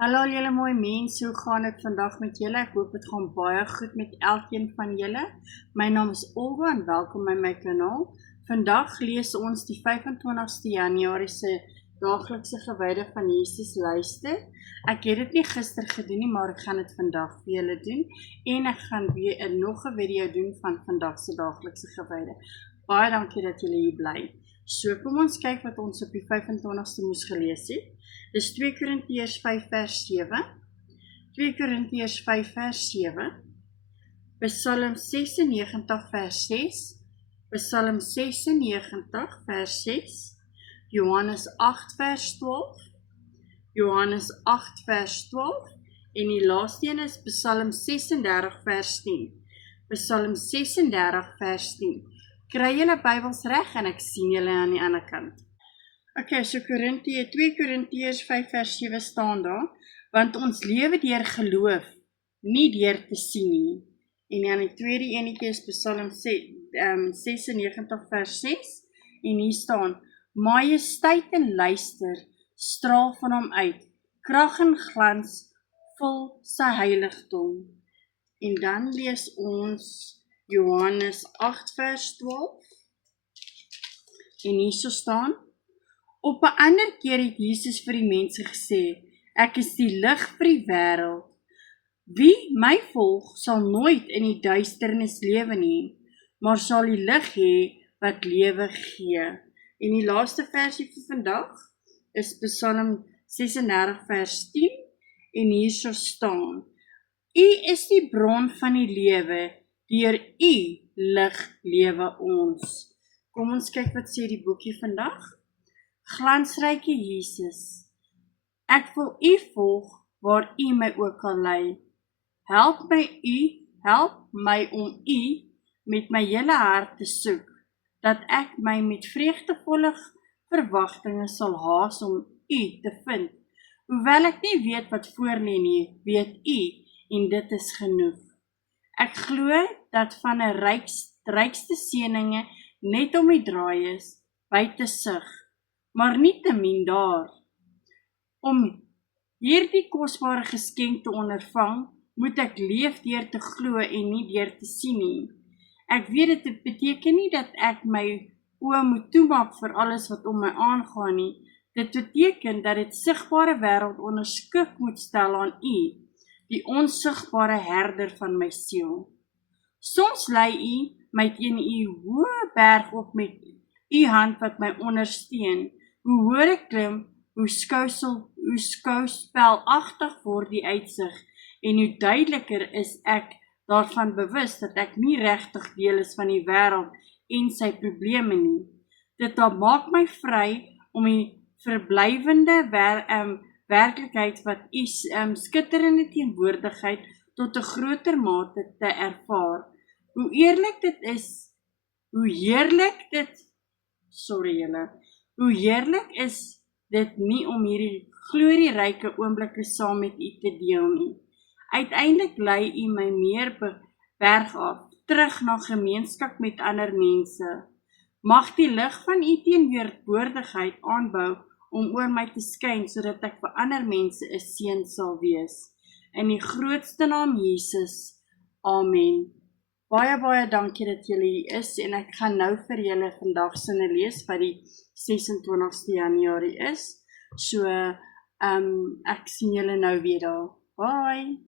Hallo julle mooi mense, hoe gaan dit vandag met julle? Ek hoop dit gaan baie goed met elkeen van julle. My naam is Olga en welkom by my kanaal. Vandag lees ons die 25ste Januarie se daaglikse gewyde van Jesus luister. Ek het dit nie gister gedoen nie, maar ek gaan dit vandag vir julle doen. En ek gaan weer nog 'n video doen van vandag se daaglikse gewyde. Baie dankie dat julle hier bly. So, kom ons kyk wat ons op die 25ste moes gelees het. Dis 2 Korintiërs 5 vers 7, 2 Korintiërs 5 vers 7, Psalm 96 vers 6, Psalm 96 vers 6, Johannes 8 vers 12, Johannes 8 vers 12, en die laaste een is Psalm 36 vers 10, Psalm 36 vers 10. Kry julle Bybels reg en ek sien julle aan die ander kant. Okay, so 2 Korintiërs 5 vers 7 staan daar, want ons lewe deur geloof, nie deur te sien nie. En dan die tweede enetjie is Psalm 96 vers 6, en hier staan, majesteit en luister straal van hom uit, krag en glans vul sy heiligdom. En dan lees ons Johannes 8 vers 12, en hierso staan, op 'n ander keer het Jesus vir die mense gesê, ek is die lig vir die wêreld. Wie my volg sal nooit in die duisternis lewe nie, maar sal die lig hê wat lewe gee. En die laaste versie vir vandag is Psalm 36 vers 10, en hierso staan, U is die bron van die lewe, deur U lig lewe ons. Kom ons kyk wat sê die boekie vandag. Glansryke Jesus, ek wil U volg waar U my ook al lei. Help my om U met my hele hart te soek, dat ek my met vreugdevolle verwagtinge sal haas om U te vind. Hoewel ek nie weet wat voorlê nie, weet U en dit is genoeg. Ek glo dat van 'n rykste seëninge net om die draai is, buite sig, maar nietemin daar. Om hierdie kosbare geskenk te ondervang, moet ek leef deur te glo en nie deur te sien nie. Ek weet dit beteken nie dat ek my oë moet toemaak vir alles wat om my aangaan nie. Dit beteken dat dit sigbare wêreld onderskik moet stel aan U, die onsigbare herder van my siel. Soms lei U my teen U hoë berg op met U hand wat my ondersteun. Hoe hoër ek klim, hoe skouspelagtig word die uitsig, en hoe duideliker is ek daarvan bewus dat ek nie regtig deel is van die wêreld en sy probleme nie. Dit maak my vry om die verblywende werklikheid wat U skitterende teenwoordigheid tot 'n groter mate te ervaar. Hoe heerlik is dit nie om hierdie glorieryke oomblikke saam met U te deel nie. Uiteindelik lei U my meer berg af, terug na gemeenskap met ander mense. Mag die lig van U teenwoordigheid aanbou om oor my te skyn, sodat ek vir ander mense 'n seën sal wees. In die grootste naam Jesus. Amen. Baie dankie dat julle hier is, en ek gaan nou vir julle vandag sinne lees wat die 26ste Januarie is. So, ek sien julle nou weer daar. Bye!